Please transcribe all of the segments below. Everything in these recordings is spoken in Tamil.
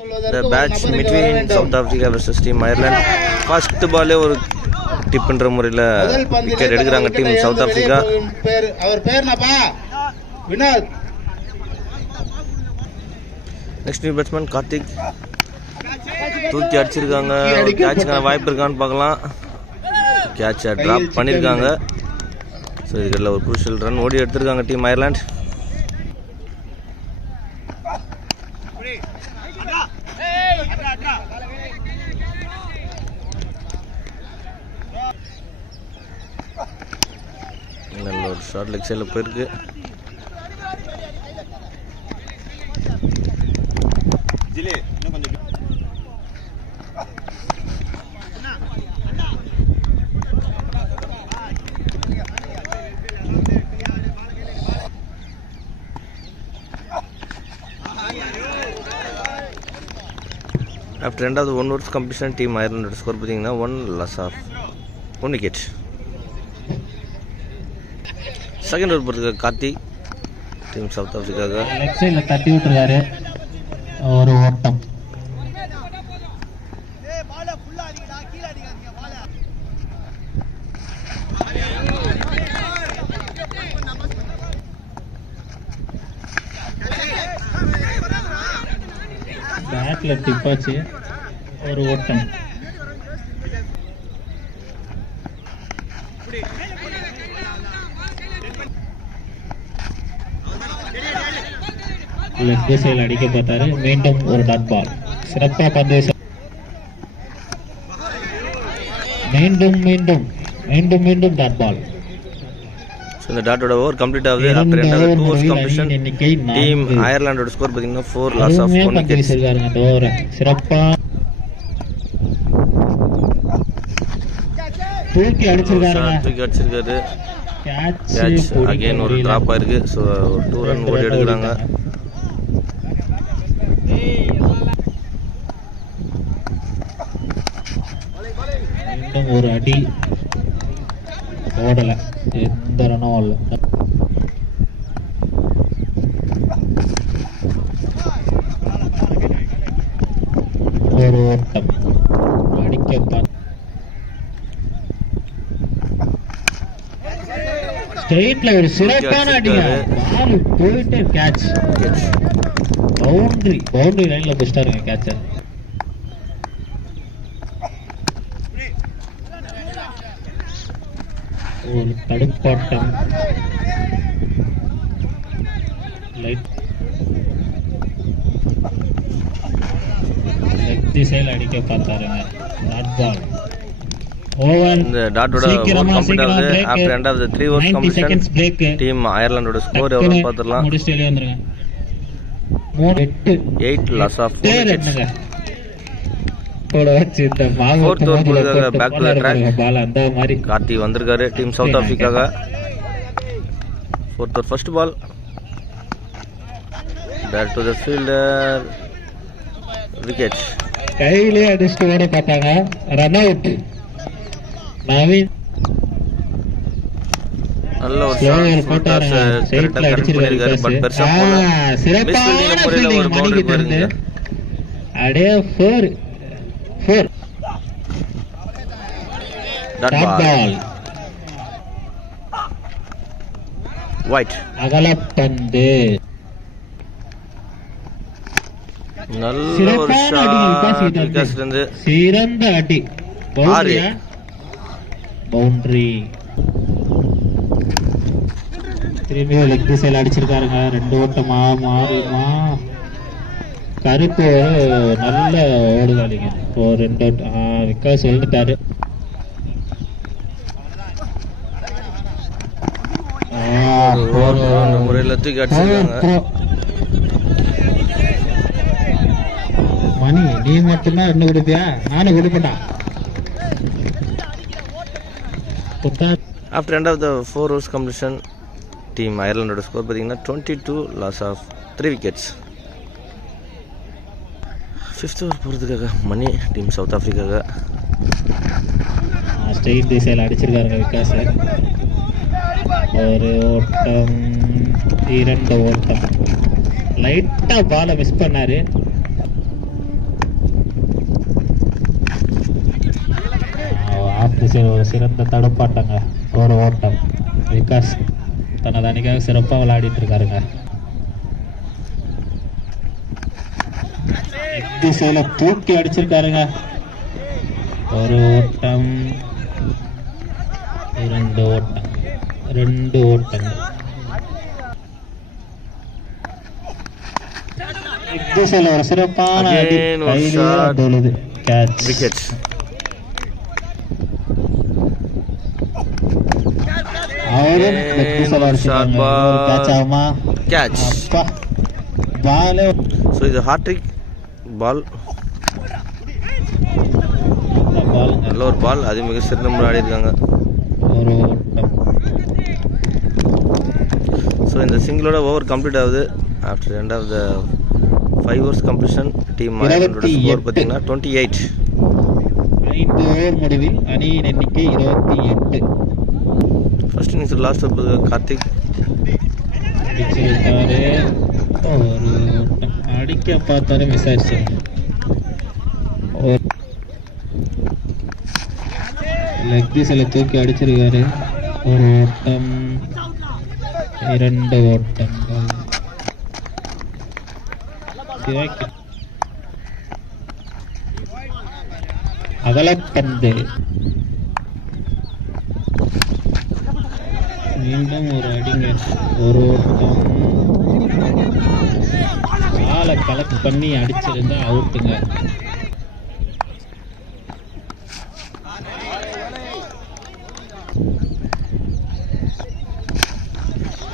The match between South Africa versus Team Ireland. First ball ஒரு டிப்ன்ற முறையில் விக்கெட் எடுக்கிறாங்க டீம் சவுத் ஆப்பிரிக்கா. அவர் பேர் என்னப்பா? Vinod. Next new batsman Karthik தூக்கி அடிச்சிருக்காங்க. கேட்சுக்கான வாய்ப்பு இருக்கான்னு பார்க்கலாம். கேட்சை ட்ராப் பண்ணியிருக்காங்க. ஸோ இதுக்கெல்லாம் ஒரு குரூஷியல் ரன் ஓடி எடுத்திருக்காங்க டீம் அயர்லாந்து. நல்ல ஒரு ஷார்ட் லெக் சைடில் போயிருக்கு. After end of the 1 overs competition, Team Ireland score பார்த்தீங்கன்னா 1 loss of 1 wicket. Second over போகிறதுக்கு கார்த்தி டீம் சவுத் ஆப்பிரிக்காக லெக் சைடில் தட்டி விட்டுருக்காரு. ஒரு ஓட்டம். பேட்ல டிப்பாச்சு. ஒரு ஓட்டம். லெக் திசையில் அடிக்க பார்த்தாரு. மீண்டும் ஒரு டாட் பால். சிறப்பா பந்து மீண்டும் மீண்டும் மீண்டும் மீண்டும் டாட் பால். இந்த டாட்டோட ஓவர் கம்ப்ளீட் ஆகுது. After end of 2 overs competition team அயர்லாண்டோட ஸ்கோர் பார்த்தீங்கன்னா 4 loss of 1 wicket. சிறப்பா தூக்கி அடிச்சிருக்காரு. கேட்ச் அகைன் ஒரு டிராப் ஆயிருக்கு. ஸோ 2 run ஓடி எடுக்கிறாங்க. மீண்டும் ஒரு அடி ஓடல. எந்த ரனும் இல்ல. ஒரு ஓட்டம் அடிக்க ஸ்ட்ரெயிட்ல ஒரு சிறப்பான அடிங்க. பால் போயிட்டு கேட்ச் பவுண்டரி லைன்ல புடிச்சிட்டாருங்க கேட்ச. ஒரு தடுப்பாட்டம். லெக் திசையில் அடிக்க பார்த்தாருங்க. Dot ball. இந்த டாட்டோட கம்ப்ளீட் ஆகுது. After end of the 3 overs competition team அயர்லாண்டோட ஸ்கோர் எவ்வளவு பார்த்துடலாம். முடிச்சிட்டு வெளிய வந்துருங்க. 8 loss of 4 wickets. Fourth over back to the track. Karthi வந்திருக்காரு டீம் சவுத் ஆப்பிரிக்காக. fourth over first ball. Back to the fielder. Wicket. கையிலே அடிச்சுட்டு ஓட பார்த்தாங்க. Run out. நவீன் நல்ல ஒரு ஷாட் கரெக்ட்டா அடிச்சிருக்காரு. பட் பெருசா போல. மிஸ் ஃபீல்டிங் முறையில ஒரு பவுண்டரி போயிருங்க. அடே 4 டாட் பால். வைட். அகலப்பந்து. நல்ல ஒரு ஷாட் விக்கெட்ல இருந்து. சிறந்த அடி. பவுண்டரி. திரும்பியும் லெக் திசையில் அடிச்சிருக்காருங்க. 2 ஓட்டமா மாறிமா. கருப்பு நல்ல ஓடுகாலிங்க. இப்போ 2 ஓட்டம் விக்காஸ் எழுந்துட்டாரு. முறையில் தூக்கி அடிச்சிருக்காங்க. மணி நீ மட்டும்தான் 2 கொடுப்பியா? நானும் கொடுப்பேன்டா. After end of the 4 overs competition team அயர்லாண்டோட ஸ்கோர் பார்த்தீங்கன்னா 22 loss of 3 wickets. 5th over போகிறதுக்காக மணி டீம் சவுத் ஆப்பிரிக்காக ஸ்ட்ரெயிட் திசையில் அடிச்சிருக்காருங்க விகாஸ். ஒரு ஓட்டம், 2 ஓட்டம். லைட்டாக பாலை மிஸ் பண்ணாரு. வரிசையில் ஒரு சிறந்த தடுப்பாட்டங்க. ஒரு ஓட்டம். விகாஸ் தனது அணிக்காக சிறப்பாக விளையாடிட்டு இருக்காருங்க. திசையில தூக்கி அடிச்சிருக்காருங்க. ஒரு ஓட்டம், 2 ஓட்டம், 2 ஓட்டங்கள். திசையில ஒரு சிறப்பான அடி. Again ஒரு கையிலே shot. அடிலுது. கேட்ச். விக்கெட். அவரும் திசையில அடிச்சிருக்காங்க. ஒரு கேட்ச் ஆகுமா? கேட்ச். அப்பா பாலே. ஸோ இது ஹாட்ரிக் பால். பாலுங்க. நல்ல ஒரு பால். அது மிக சிறந்த முறை ஆடி இருக்காங்க. ஒரு ஓட்டம். ஸோ இந்த சிங்கிளோட ஓவர் கம்ப்ளீட் ஆகுது. After end of the 5 overs completion team score பார்த்தீங்கன்னா 28. 5 ஓவர் முடிவில் அணியின் எண்ணிக்கை 28. ஃபர்ஸ்ட் இன்னிங்ஸ் லாஸ்ட் கார்த்திக் அடிச்சிருக்காரு. ஒரு ஓட்டம். அடிக்க பார்த்தாரு, மிஸ் ஆயிடுச்சு. லெக் பீஸில் தூக்கி அடிச்சிருக்காரு. ஒரு ஓட்டம், 2 ஓட்டங்கள். அகலப்பந்து. மீண்டும் ஒரு அடிங்க. ஒரு ஓட்டம். காலை கலெக்ட் பண்ணி அடிச்சிருந்தா அவுட்டுங்க.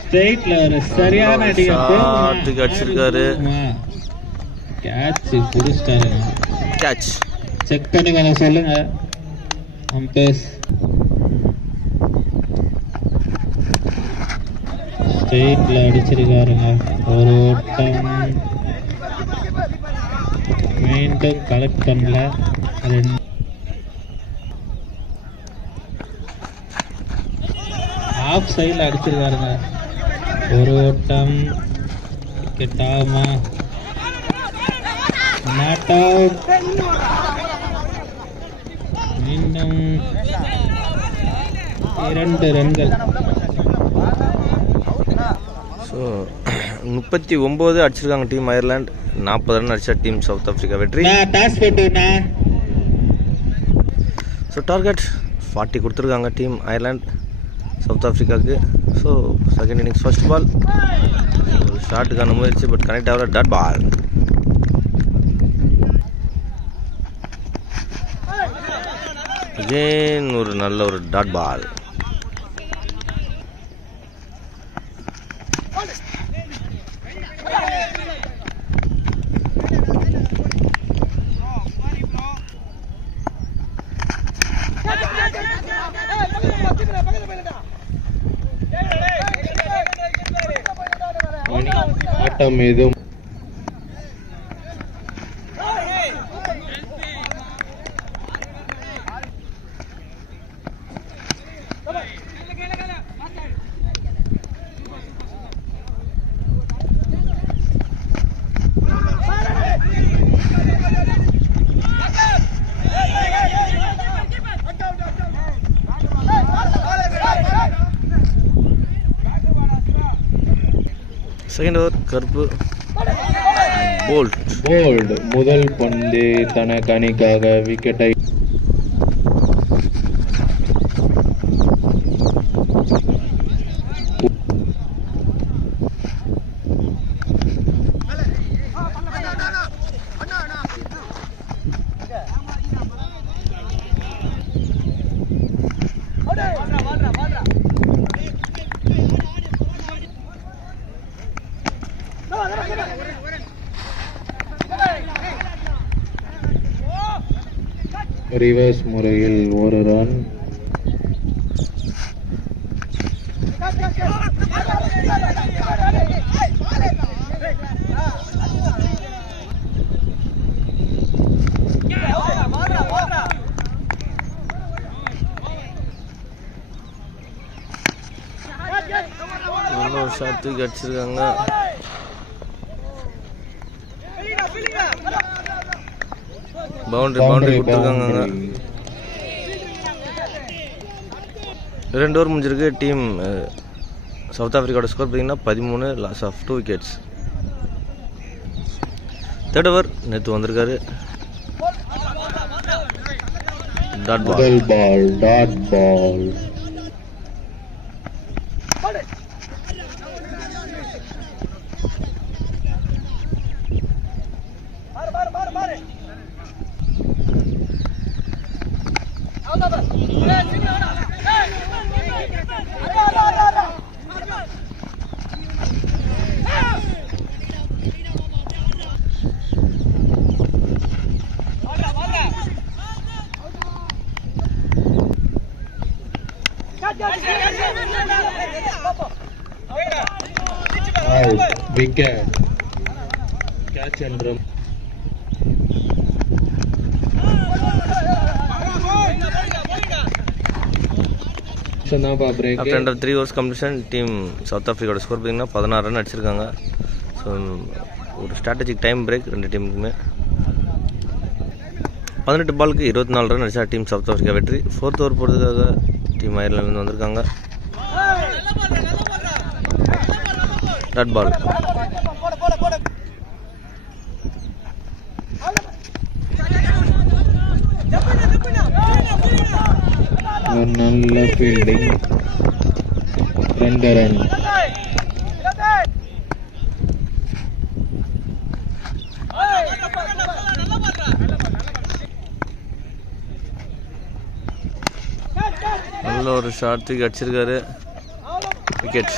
ஸ்ட்ரைட்ல ஒரு சரியான அடிங்க. ஷாட்டுக்கு அடிச்சிருக்காரு. கேட்ச் புடிச்சிட்டாரு. கேட்ச். செக் பண்ணி கொஞ்சம் சொல்லுங்க அம்பேஸ். ஸ்ட்ரைட்ல அடிச்சிருக்காருங்க. ஒரு ஓட்டம். மீண்டும் கலெக்ட் பண்ணல. 2 ஆஃப் சைடில் அடிச்சிருக்காருங்க. ஒரு ஓட்டம். விக்கெட் ஆகுமா? Not out. மீண்டும் 2 ரன்கள். ஸோ 39 அடிச்சிருக்காங்க டீம் அயர்லாந்து. 40 ரன் அடிச்சா டீம் சவுத் ஆஃப்ரிக்கா வெற்றி. டாஸ் போட்டுண்ணா. ஸோ டார்கெட் 40 கொடுத்துருக்காங்க டீம் அயர்லாந்து சவுத் ஆஃப்ரிக்காவுக்கு. So second innings first ball ஒரு ஷாட்டுக்கான முயற்சி, பட் கனெக்ட் ஆகிற டாட் பால். அகெயின் ஒரு நல்ல ஒரு டாட் பால். ஆட்டம் எதுவும் செகண்ட் ஓவர் கருப்பு போல்ட். முதல் பந்து தனக்கு அணிக்காக விக்கெட்டை. ரிவர்ஸ் முறையில் ஒரு ரன். நல்ல ஒரு ஷாட் தூக்கி அடிச்சிருக்காங்க. பவுண்டரி கொடுத்துருக்காங்க. 2 ஓவர் முடிஞ்சிருக்கு. டீம் சவுத் ஆஃப்ரிக்காவோட ஸ்கோர் பார்த்தீங்கன்னா 13, loss of 2 wickets. Third over நேற்று வந்திருக்காரு. Dot ball. Wicket. Catch and run. After under 3 overs completion, team South ஆஃப்ரிக்காவோட ஸ்கோர் பார்த்தீங்கன்னா 16 ரன் அடிச்சிருக்காங்க. ஸோ ஒரு ஸ்ட்ராட்டஜிக் டைம் பிரேக் 2 டீமுக்குமே. 18 பாலுக்கு 24 ரன் அடிச்சா டீம் சவுத் ஆஃப்ரிக்கா வெற்றி. 4th ஓவர் போகிறதுக்காக டீம் அயர்லாந்து வந்திருக்காங்க. Dot ball. நல்ல ஃபீல்டிங், 2 ரன். நல்ல ஒரு ஷாட் தூக்கி அடிச்சிருக்காரு. Wicket.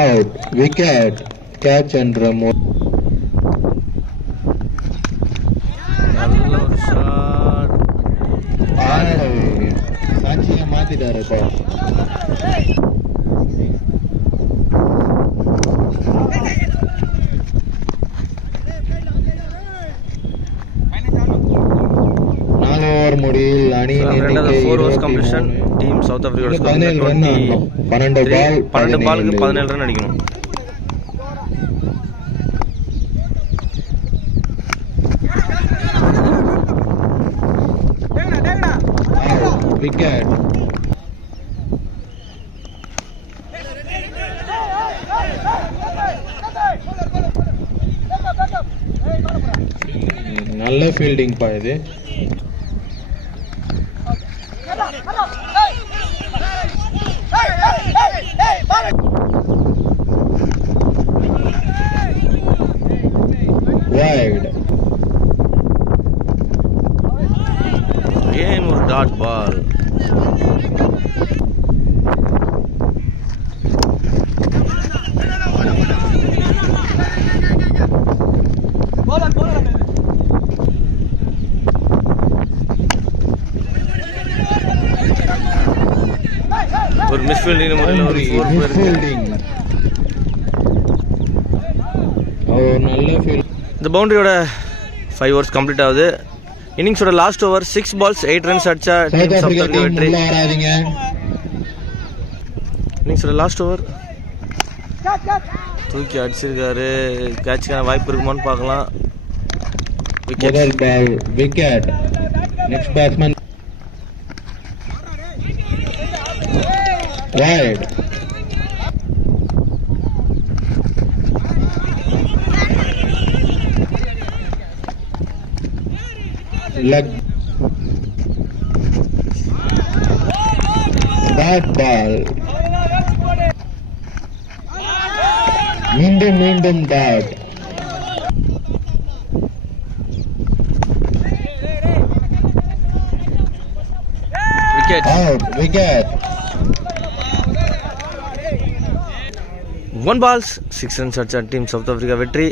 Out. Wicket. Catch and run. நல்ல ஒரு ஷாட். சாட்சியை மாத்திட்டாரு. முடிவில் அணி 4 overs completion. டீம் சவுத் ஆஃப்ரிக்காவோட ஸ்கோர் 12 பாலுக்கு 17 ரன் அடிக்கணும். விக்கெட். நல்ல ஃபீல்டிங் பா இது. Wide. Again ஒரு டாட் பால். ஒரு மிஸ் ஃபீல்டிங் முறையில் ஒரு 4 ஃபீல்டிங். நல்ல ஃபீல்ட். இந்த பவுண்டரியோட 5 overs கம்ப்ளீட் ஆகுது. இன்னிங்ஸோட லாஸ்ட் ஓவர் 6 balls 8 runs அடிச்சா டீம் சவுத் ஆஃப்ரிக்கா வெற்றி. இன்னிங்ஸோட லாஸ்ட் ஓவர் தூக்கி அடிச்சிருக்காரு. கேட்சுக்கான வாய்ப்பு இருக்குமான்னு பார்க்கலாம். Wicket. Next batsman wide. Leg. Bad ball. மீண்டும் dot. Wicket. Out. Wicket. 1 balls 6 runs அடிச்சா டீம் சவுத் ஆஃப்ரிக்கா வெற்றி.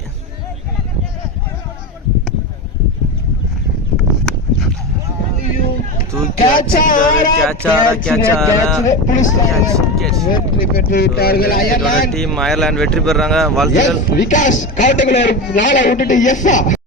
டீம் அயர்லாந்து வெற்றி பெறாங்க. வாழ்த்துக்கள். விகாஸ் காட்டுக்குள்ள 4 விட்டுட்டு எஸ்.